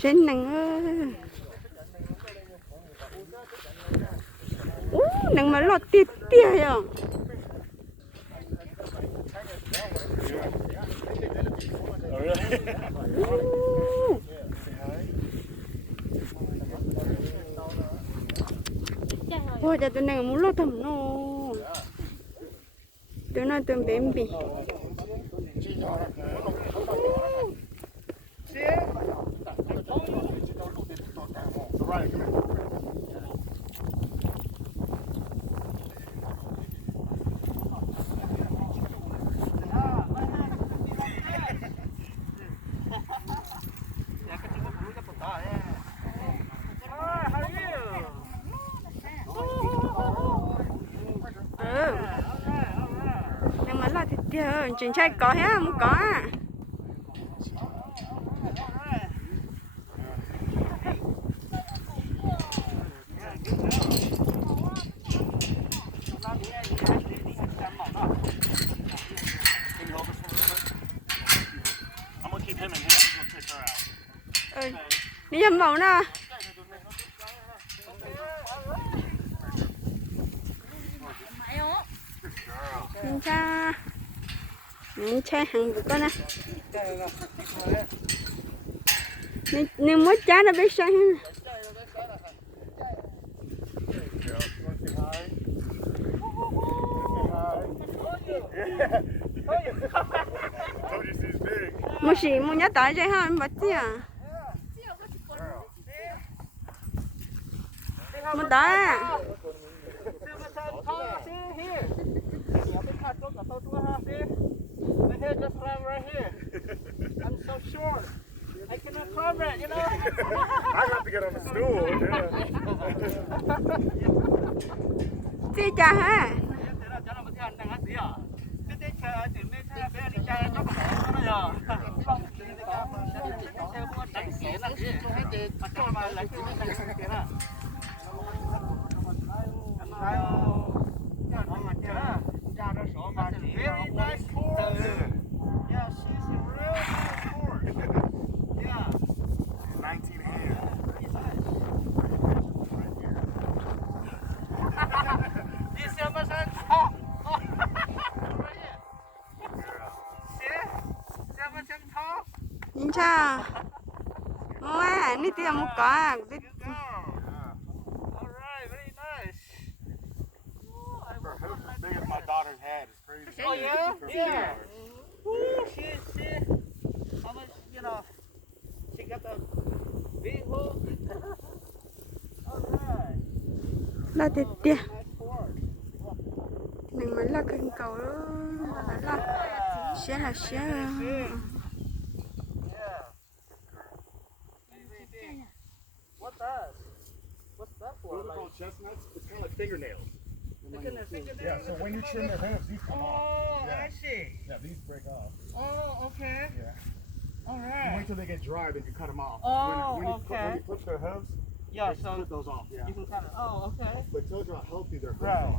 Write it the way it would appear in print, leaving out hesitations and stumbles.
Trên nắng ơi. Nắng mà lọt tiệt tiệt à. Ôi, giờ tụi này muốn lọt thầm nó. Tụi nó tụi bém bì. Nhưng mà là thịt trời, chuyện trai có hết không có à. Đi dầm màu nè. Nhìn cha hàng của con nè. Nên mới cha nó biết sao hết. Một xí một nhát tay chơi ha, mất gì à? Một tay. My head just ran right here. I'm so short. I cannot cover it, you know. I have to get on the stool. Chị cha ha. Very nice horse. Yeah, she's a real nice horse. Yeah. 19 hands. You see how much I talk? Right here. See how much I'm talk? Nhìn cha. Wow, ní tiệm một quả. Good girl. All right, very nice. Her hoof's as big as my daughter's head. It's crazy. Oh yeah? Yeah. Woo, she, how much, you know, she got the big hoof. All right. Là thịt tiệt. Nice horse. Mình mới là cần cầu đó. Là xe là xe. Yeah. What's that? What's that for? Those are called chestnuts. It's kind of like fingernails. Look at the fingernails. Yeah, so when you trim their hooves, these come off. Oh, Yeah. I see. Yeah, these break off. Oh, okay. Yeah. All You right. wait till they get dry, then you cut them off. Oh, when you okay. When you clip their hooves, Yeah, they so split those off. Yeah. you can kind of. Oh, okay. But it tells you how healthy their hooves Right. are.